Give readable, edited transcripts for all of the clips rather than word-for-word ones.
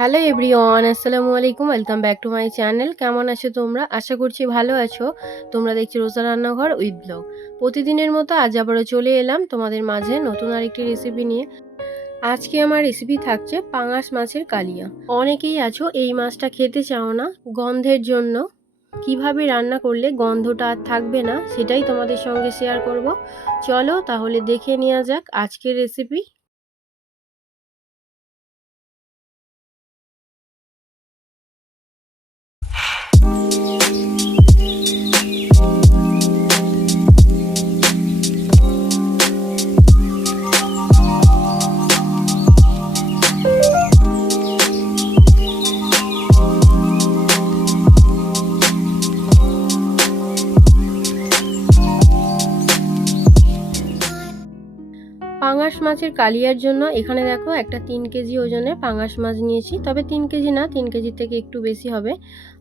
Hello everyone, আসসালামু আলাইকুম। Welcome back to my channel. কেমন আছো তোমরা? আশা করছি ভালো আছো। তোমরা দেখছো রোজা রান্নাঘর উইথ ব্লগ। প্রতিদিনের মতো আজ আবারও চলে এলাম তোমাদের মাঝে নতুন আরেকটি রেসিপি নিয়ে। আজকে আমার রেসিপি থাকছে পাঙাশ মাছের কালিয়া। অনেকেই আছো এই মাছটা খেতে চাও না গন্ধের জন্য। কিভাবে রান্না করলে গন্ধটা আর থাকবে না সেটাই তোমাদের সঙ্গে শেয়ার করব। চলো তাহলে দেখে নেওয়া যাক আজকের রেসিপি। পাঙাশ মাছের কালিয়ার জন্য এখানে দেখো একটা 3 কেজি ওজনের পাঙাশ মাছ নিয়েছি। তবে 3 কেজি না, 3 কেজির থেকে একটু বেশি হবে।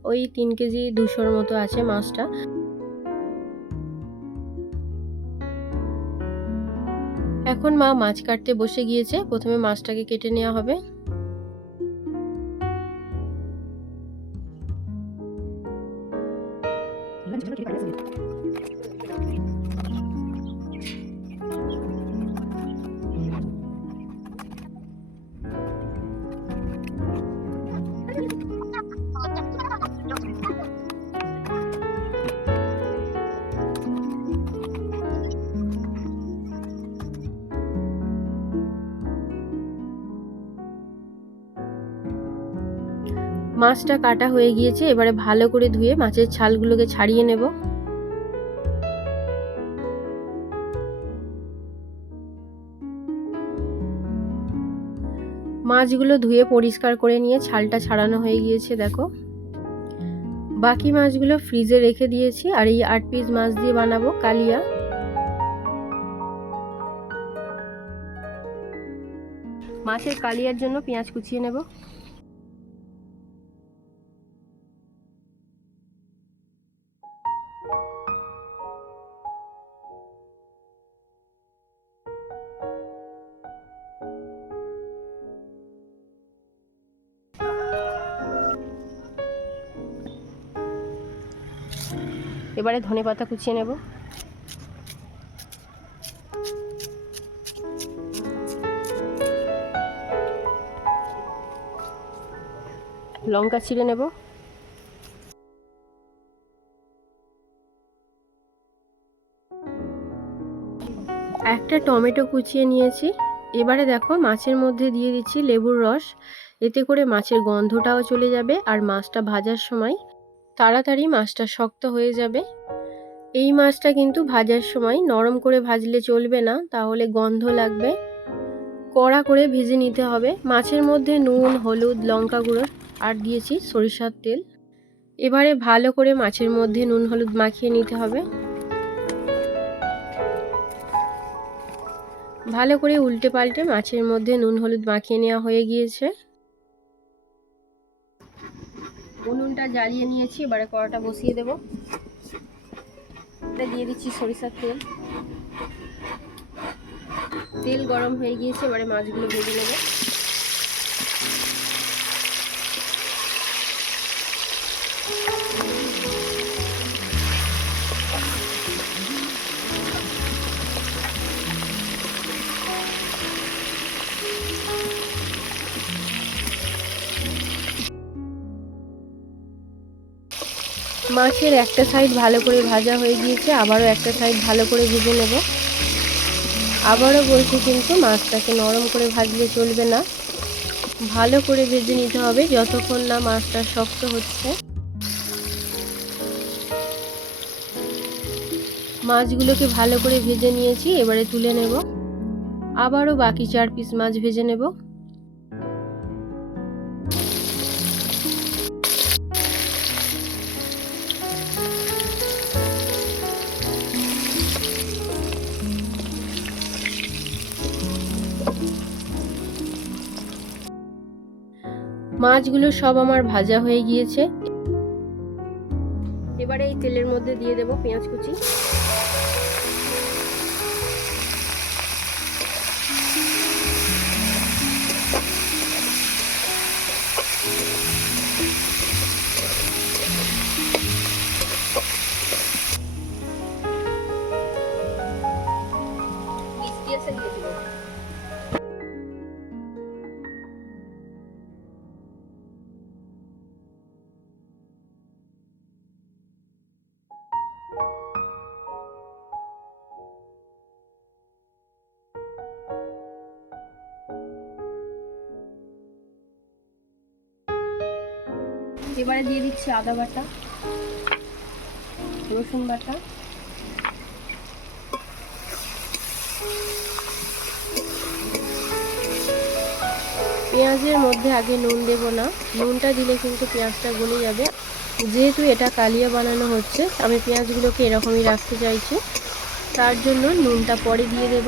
ওই 3 কেজি 200-র মতো আছে মাছটা। এখন মা মাছ কাটতে বসে গিয়েছে। প্রথমে মাছটাকে কেটে নেওয়া হবে। মাছটা কাটা হয়ে গিয়েছে। এবারে ভালো করে ধুয়ে মাছের ছালগুলোকে ছাড়িয়ে নেব। মাছগুলো ধুয়ে পরিষ্কার করে নিয়ে ছালটা ছাড়ানো হয়ে গিয়েছে দেখো। বাকি মাছগুলো ফ্রিজে রেখে দিয়েছি। আর এই 8 পিস মাছ দিয়ে বানাবো কালিয়া। মাছের কালিয়ার জন্য পেঁয়াজ কুচিয়ে নেব। এবারে ধনেপাতা কুচিয়ে নেব। লঙ্কা ছিঁড়ে নেব। একটা টমেটো কুচিয়ে নিয়েছি। এবারে দেখো মাছের মধ্যে দিয়ে দিচ্ছি লেবুর রস। এতে করে মাছের গন্ধটাও চলে যাবে আর মাছটা ভাজার সময় তাড়াতাড়ি মাছটা শক্ত হয়ে যাবে। এই মাছটা কিন্তু ভাজার সময় নরম করে ভাজলে চলবে না, তাহলে গন্ধ লাগবে। কড়া করে ভেজে নিতে হবে। মাছের মধ্যে নুন, হলুদ, লঙ্কা গুঁড়ো আর দিয়েছি সরিষার তেল। এবারে ভালো করে মাছের মধ্যে নুন হলুদ মাখিয়ে নিতে হবে। ভালো করে উল্টে পাল্টে মাছের মধ্যে নুন হলুদ মাখিয়ে নেওয়া হয়ে গিয়েছে। উনুনটা জ্বালিয়ে নিয়েছি। এবারে কড়াটা বসিয়ে দেব। দিয়ে দিচ্ছি সরিষার তেল। তেল গরম হয়ে গিয়েছে। এবারে মাছগুলো ভেজে নেব। মাছের একটা সাইড ভালো করে ভাজা হয়ে গিয়েছে। আবারও একটা সাইড ভালো করে ভেজে নেব। আবারও বলছি কিন্তু মাছটাকে নরম করে ভাজলে চলবে না, ভালো করে ভেজে নিতে হবে যতক্ষণ না মাছটা শক্ত হচ্ছে। মাছগুলোকে ভালো করে ভেজে নিয়েছি। এবারে তুলে নেব। আবারও বাকি 4 পিস মাছ ভেজে নেব। মাছগুলো সব আমার ভাজা হয়ে গিয়েছে। এবারে এই তেলের মধ্যে দিয়ে দেব পেঁয়াজ কুচি। এবারে দিয়ে দিচ্ছি আদা বাটা, রসুন বাটা, পেঁয়াজের মধ্যে আগে নুন দেব না, নুনটা দিলে কিন্তু পেঁয়াজটা গলে যাবে। যেহেতু এটা কালিয়া বানানো হচ্ছে, আমি পেঁয়াজগুলোকে এরকমই রাখতে চাইছি, তার জন্য নুনটা পরে দিয়ে দেব।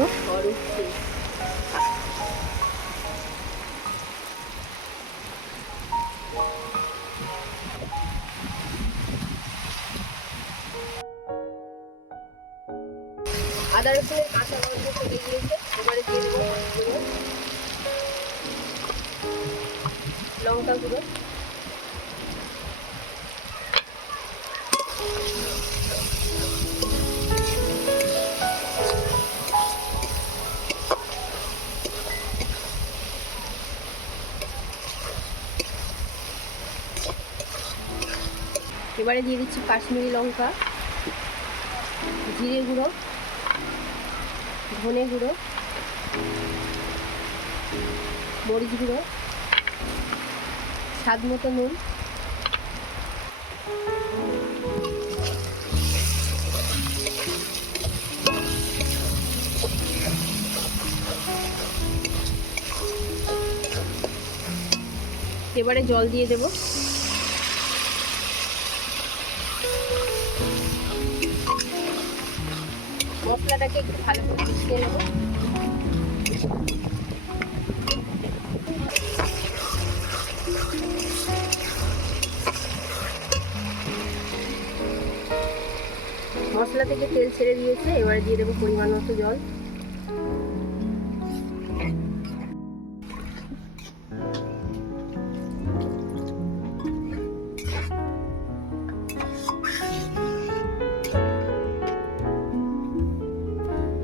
আদা রসুনের কাঁচা গন্ধ চলে গিয়েছে, এবারে দিয়ে দেবো লঙ্কা গুঁড়ো, এবারে দিয়ে দিচ্ছি কাশ্মীরি লঙ্কা, জিরে গুঁড়ো, ধনে গুঁড়ো, মরিচ গুঁড়ো, স্বাদ মতো নুন, এবারে জল দিয়ে দেব। মশলাটাকে একটু ভালো করে মিশিয়ে নেব। মশলা থেকে তেল ছেড়ে দিয়েছে, এবারে দিয়ে দেবো পরিমাণ মতো জল।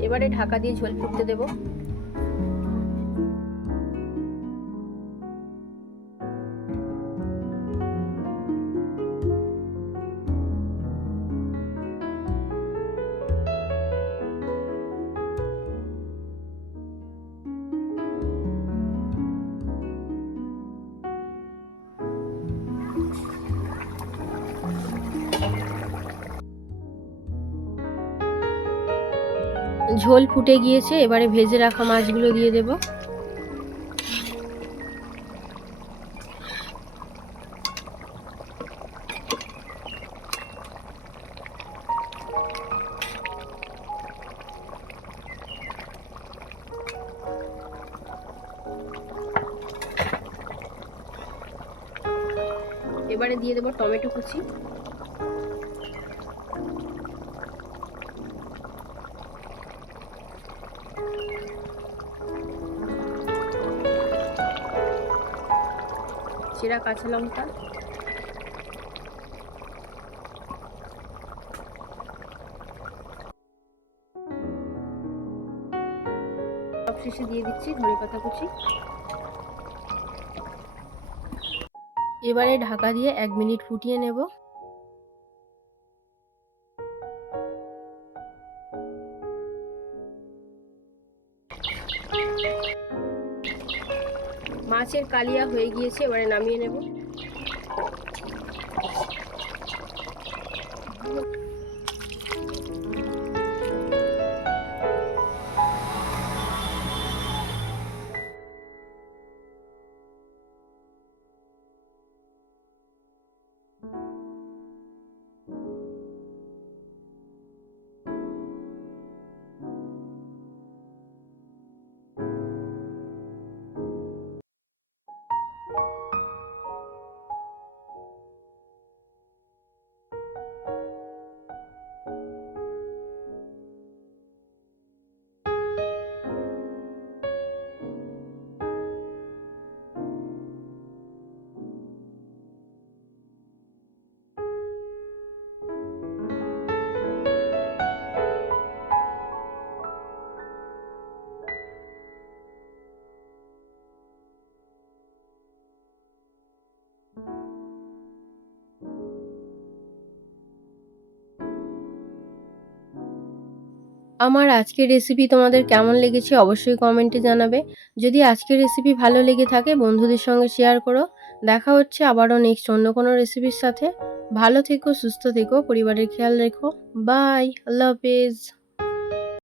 এবারে ঢাকা দিয়ে ঝোল ফুটতে দেব। ঝোল ফুটে গিয়েছে, এবারে ভেজে রাখা মাছগুলো দিয়ে দেব। এবারে দিয়ে দেব টমেটো কুচি, চেরা কাঁচা লঙ্কা, সবশেষে দিয়ে দিচ্ছি ধনেপাতা কুচি। এবারে ঢাকা দিয়ে 1 মিনিট ফুটিয়ে নেব। মাছের কালিয়া হয়ে গিয়েছে, এবারে নামিয়ে নেব। আমার আজকের রেসিপি তোমাদের কেমন লেগেছে অবশ্যই কমেন্টে জানাবে। যদি আজকের রেসিপি ভালো লেগে থাকে বন্ধুদের সঙ্গে শেয়ার করো। দেখা হচ্ছে আবারও নেক্সট অন্য কোনো রেসিপির সাথে। ভালো থেকো, সুস্থ থেকো, পরিবারের খেয়াল রেখো। বাই, আল্লাহ হাফেজ।